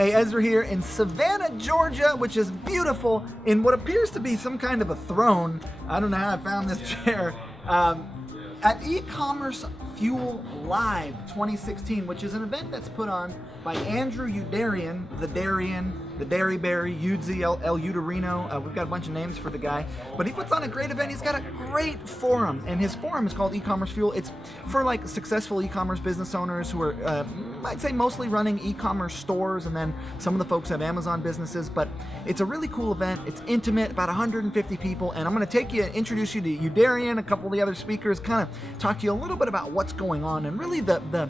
Hey, Ezra here in Savannah, Georgia, which is beautiful, in what appears to be some kind of a throne. I don't know how I found this chair. At Ecommerce Fuel Live 2016, which is an event that's put on by Andrew Youderian, the Dairy Berry, Yudzi, El Youderino. We've got a bunch of names for the guy, but he puts on a great event. He's got a great forum, and his forum is called Ecommerce Fuel. It's for like successful e-commerce business owners who are, I'd say, mostly running e-commerce stores, and then some of the folks have Amazon businesses. But it's a really cool event. It's intimate, about 150 people, and I'm going to take you, introduce you to Youderian, a couple of the other speakers, kind of talk to you a little bit about what's going on, and really the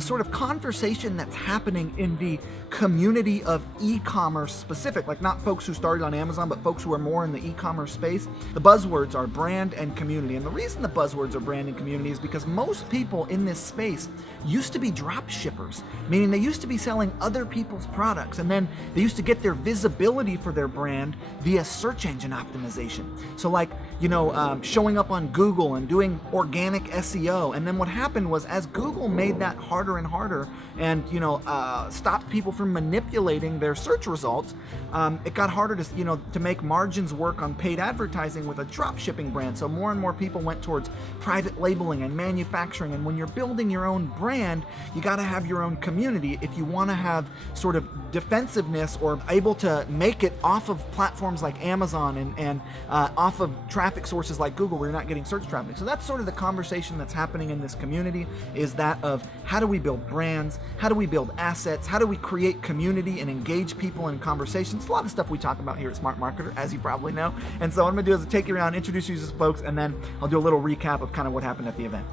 sort of conversation that's happening in the community of e-commerce specific, like not folks who started on Amazon, but folks who are more in the e-commerce space. The buzzwords are brand and community. And the reason the buzzwords are brand and community is because most people in this space used to be drop shippers, meaning they used to be selling other people's products, and then they used to get their visibility for their brand via search engine optimization. So like, showing up on Google and doing organic SEO. And then what happened was, as Google made that harder and harder and stopped people from manipulating their search results, it got harder to make margins work on paid advertising with a drop shipping brand. So more and more people went towards private labeling and manufacturing. And when you're building your own brand, you got to have your own community if you want to have sort of defensiveness or able to make it off of platforms like Amazon and off of traffic sources like Google, where you're not getting search traffic. So that's sort of the conversation that's happening in this community, is that of how do we build brands, how do we build assets, how do we create community and engage people in conversations. It's a lot of stuff we talk about here at Smart Marketer, as you probably know. And so what I'm going to do is take you around, introduce you to some folks, and then I'll do a little recap of kind of what happened at the event.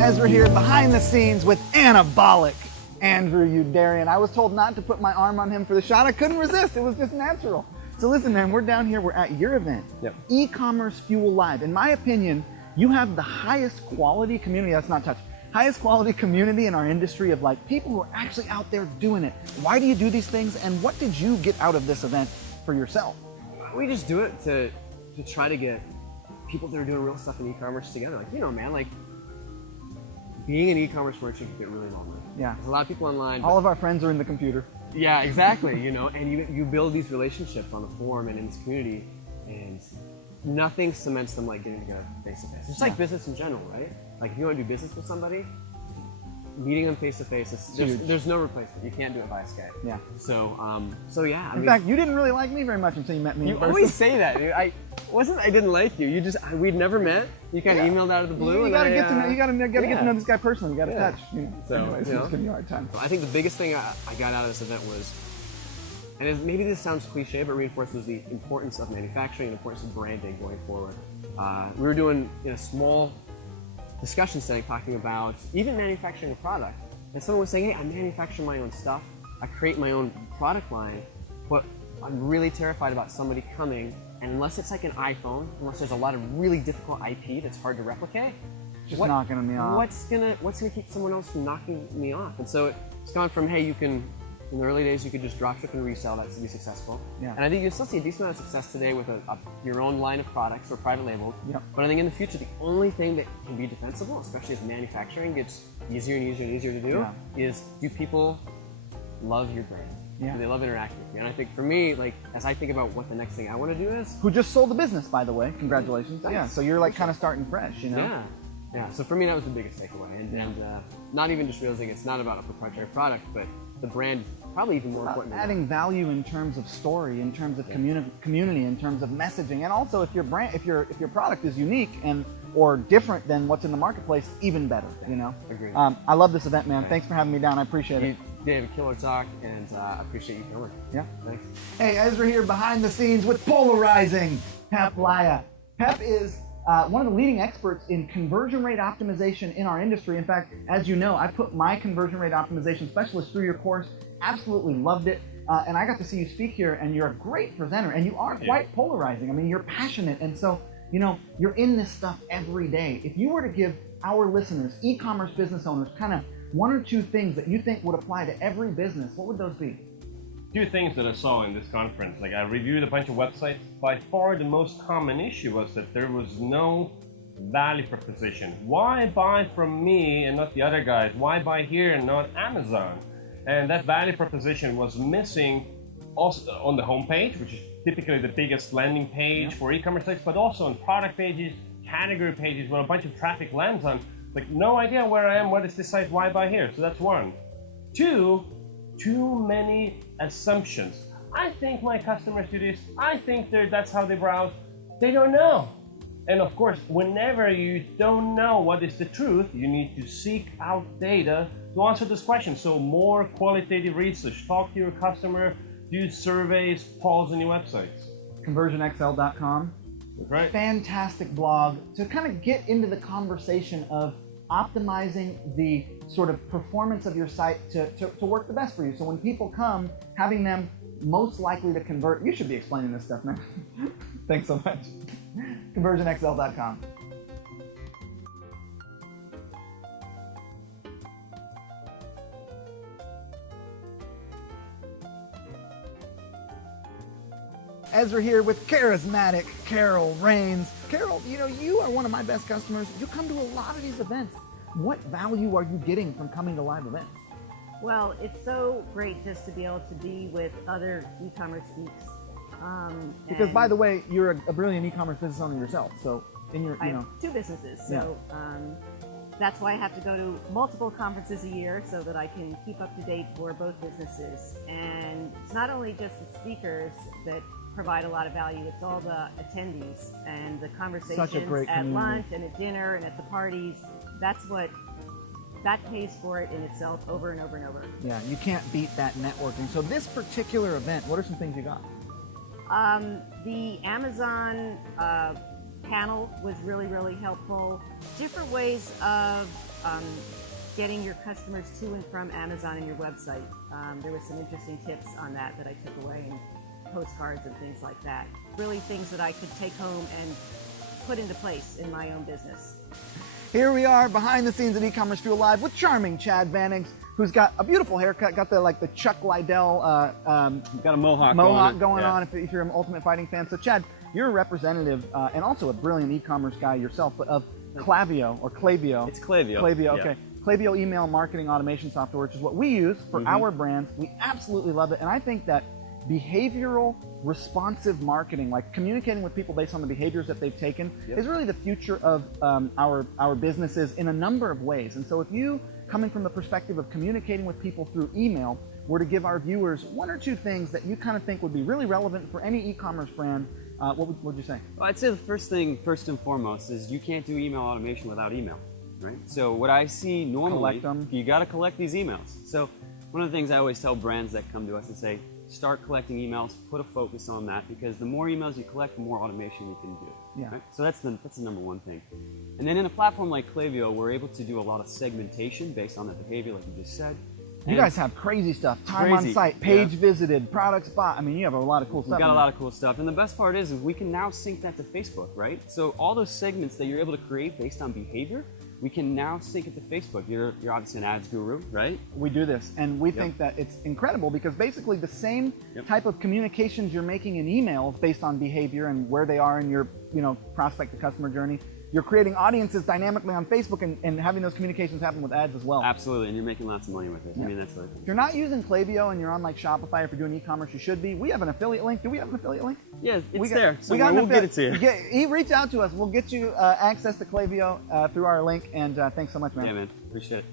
Ezra here, behind the scenes with Anabolic Andrew Youderian. I was told not to put my arm on him for the shot. I couldn't resist. It was just natural. So listen, man, we're down here. We're at your event, Ecommerce Fuel Live. In my opinion, you have the highest quality community. That's not touched. Highest quality community in our industry of like people who are actually out there doing it. Why do you do these things, and what did you get out of this event for yourself? We just do it to try to get people that are doing real stuff in e-commerce together. Like, man, being an e-commerce merchant can get really lonely. Yeah. There's a lot of people online. All of our friends are in the computer. Yeah, exactly. And you build these relationships on the forum and in this community, and nothing cements them like getting together face to face. It's like business in general, right? Like if you want to do business with somebody, meeting them face to face, there's no replacement. You can't do it via Skype. Yeah. So yeah. In fact, you didn't really like me very much until you met me. You always say that, dude. I didn't like you. We'd never met. You kind of emailed out of the blue. You gotta get to know this guy personally. You gotta touch. So anyways, it's giving you a hard time. I think the biggest thing I got out of this event was, and maybe this sounds cliche, but reinforces the importance of manufacturing and the importance of branding going forward. We were doing a small discussion setting talking about even manufacturing a product. And someone was saying, hey, I manufacture my own stuff. I create my own product line, but I'm really terrified about somebody coming, and unless it's like an iPhone, unless there's a lot of really difficult IP that's hard to replicate, knocking me off. What's gonna keep someone else from knocking me off? And so it's gone from, hey, in the early days, you could just dropship and resell that to be successful. Yeah. And I think you still see a decent amount of success today with your own line of products or private labeled. Yep. But I think in the future, the only thing that can be defensible, especially as manufacturing gets easier and easier and easier to do, is do people love your brand? Yeah. Do they love interacting with you? And I think for me, as I think about what the next thing I want to do is... Who just sold the business, by the way. Congratulations. Thanks. Yeah, so you're kind of starting fresh, Yeah. Yeah, so for me, that was the biggest takeaway. And not even just realizing it's not about a proprietary product, but the brand probably even more important. Adding value in terms of story, in terms of community, in terms of messaging, and also if your product is unique or different than what's in the marketplace, even better. Agreed. I love this event, man. Thanks for having me down. I appreciate it. Dave, a killer talk, and I appreciate you coming. Yeah. Thanks. Hey, Ezra here behind the scenes with Polarizing Pep Laja. Pep is one of the leading experts in conversion rate optimization in our industry. In fact, as you know, I put my conversion rate optimization specialist through your course. Absolutely loved it. And I got to see you speak here, and you're a great presenter, and you are quite polarizing. I mean, you're passionate, and so, you're in this stuff every day. If you were to give our listeners, e-commerce business owners, kind of one or two things that you think would apply to every business, what would those be? two things that I saw in this conference. Like, I reviewed a bunch of websites. By far, the most common issue was that there was no value proposition. Why buy from me and not the other guys? Why buy here and not Amazon? And that value proposition was missing also on the homepage, which is typically the biggest landing page for e-commerce sites, but also on product pages, category pages, where a bunch of traffic lands on. Like, no idea where I am, what is this site, why buy here? So that's one. Two, too many assumptions. I think my customers do this. I think that's how they browse. They don't know. And of course, whenever you don't know what is the truth, you need to seek out data to answer this question. So more qualitative research, talk to your customer, do surveys, polls on your websites. ConversionXL.com. That's right. Fantastic blog to kind of get into the conversation of optimizing the sort of performance of your site to work the best for you. So when people come, having them most likely to convert. You should be explaining this stuff, man. Thanks so much. ConversionXL.com. Ezra here with charismatic Carol Rains. Carol, you know, you are one of my best customers. You come to a lot of these events. What value are you getting from coming to live events? Well, it's so great just to be able to be with other e-commerce geeks. Because, by the way, you're a brilliant e-commerce business owner yourself. So, in your, I have two businesses, so that's why I have to go to multiple conferences a year so that I can keep up to date for both businesses. And it's not only just the speakers that provide a lot of value, it's all the attendees and the conversations at lunch and at dinner and at the parties. That pays for it in itself over and over and over. Yeah, you can't beat that networking. So this particular event, what are some things you got? The Amazon panel was really, really helpful. Different ways of getting your customers to and from Amazon and your website. There were some interesting tips on that I took away, and postcards and things like that. Really things that I could take home and put into place in my own business. Here we are behind the scenes at E-Commerce Fuel Live with charming Chad Vanags, who's got a beautiful haircut, got the Chuck Liddell got a mohawk going on if you're an Ultimate Fighting fan. So Chad, you're a representative and also a brilliant e-commerce guy yourself, but of Klaviyo or Klaviyo. It's Klaviyo. Klaviyo, okay. Klaviyo email marketing automation software, which is what we use for our brands. We absolutely love it, and I think that behavioral responsive marketing, like communicating with people based on the behaviors that they've taken, is really the future of our businesses in a number of ways. And so if you, coming from the perspective of communicating with people through email, were to give our viewers one or two things that you kind of think would be really relevant for any e-commerce brand, what would you say? Well, I'd say the first and foremost, is you can't do email automation without email, right? So what I see normally, you got to collect these emails. So one of the things I always tell brands that come to us and say, start collecting emails, put a focus on that, because the more emails you collect, the more automation you can do. Yeah. Right? So that's the number one thing. And then in a platform like Klaviyo, we're able to do a lot of segmentation based on the behavior, like you just said. You guys have crazy stuff. Time on site, page visited, products bought. I mean, you have a lot of cool stuff. We've got a lot of cool stuff. And the best part is we can now sync that to Facebook, right? So all those segments that you're able to create based on behavior, we can now sync it to Facebook. You're obviously an ads guru, right? We do this, and we think that it's incredible because basically the same type of communications you're making in emails based on behavior and where they are in your prospect to customer journey, you're creating audiences dynamically on Facebook and having those communications happen with ads as well. Absolutely, and you're making lots of money with it. I mean, that's what If you're not using Klaviyo and you're on like Shopify, if you're doing e-commerce, you should be. We have an affiliate link. Do we have an affiliate link? Yeah, it's there. So we'll get it to you. Reach out to us. We'll get you access to Klaviyo through our link. And thanks so much, man. Yeah, man. Appreciate it.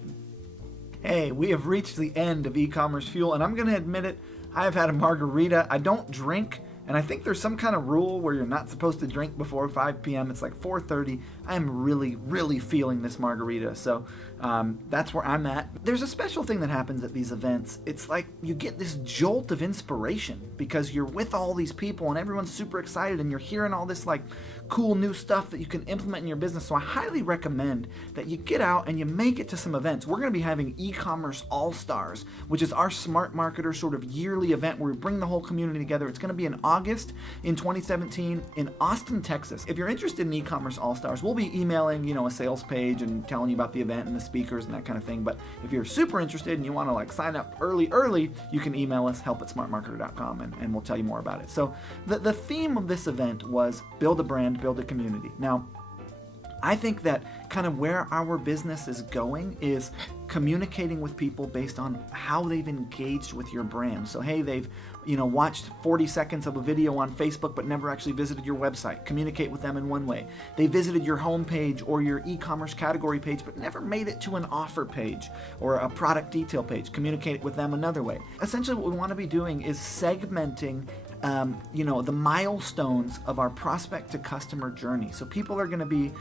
Hey, we have reached the end of E-Commerce Fuel, and I'm going to admit it, I have had a margarita. I don't drink, and I think there's some kind of rule where you're not supposed to drink before 5 p.m. It's like 4:30. I'm really, really feeling this margarita, so that's where I'm at. There's a special thing that happens at these events. It's like you get this jolt of inspiration because you're with all these people and everyone's super excited and you're hearing all this like cool new stuff that you can implement in your business. So I highly recommend that you get out and you make it to some events. We're going to be having E-Commerce All-Stars, which is our smart marketer sort of yearly event where we bring the whole community together. It's going to be in August in 2017 in Austin, Texas. If you're interested in E-Commerce All-Stars, we'll be emailing, a sales page and telling you about the event and the speakers and that kind of thing. But if you're super interested and you want to like sign up early, you can email us, help@smartmarketer.com, and we'll tell you more about it. So the theme of this event was build a brand, build a community. Now, I think that kind of where our business is going is communicating with people based on how they've engaged with your brand. So hey, they've watched 40 seconds of a video on Facebook but never actually visited your website. Communicate with them in one way. They visited your homepage or your e-commerce category page but never made it to an offer page or a product detail page. Communicate with them another way. Essentially what we want to be doing is segmenting the milestones of our prospect to customer journey. So people are going to be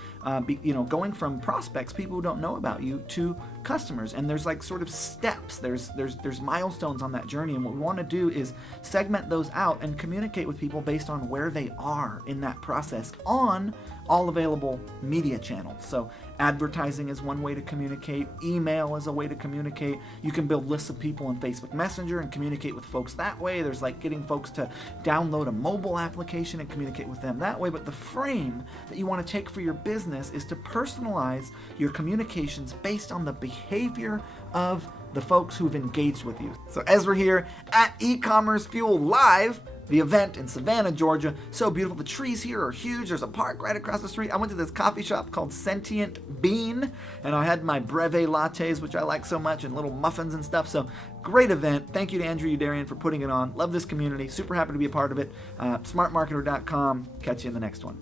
going from prospects, people who don't know about you, to customers, and there's like sort of steps. There's milestones on that journey, and what we want to do is segment those out and communicate with people based on where they are in that process on all available media channels. So advertising is one way to communicate. Email is a way to communicate. You can build lists of people in Facebook Messenger and communicate with folks that way. There's like getting folks to download a mobile application and communicate with them that way. But the frame that you want to take for your business is to personalize your communications based on the behavior of the folks who've engaged with you. So Ezra here at E-Commerce Fuel Live, the event in Savannah, Georgia. So beautiful. The trees here are huge. There's a park right across the street. I went to this coffee shop called Sentient Bean, and I had my breve lattes, which I like so much, and little muffins and stuff. So great event. Thank you to Andrew Youderian for putting it on. Love this community. Super happy to be a part of it. Smartmarketer.com. Catch you in the next one.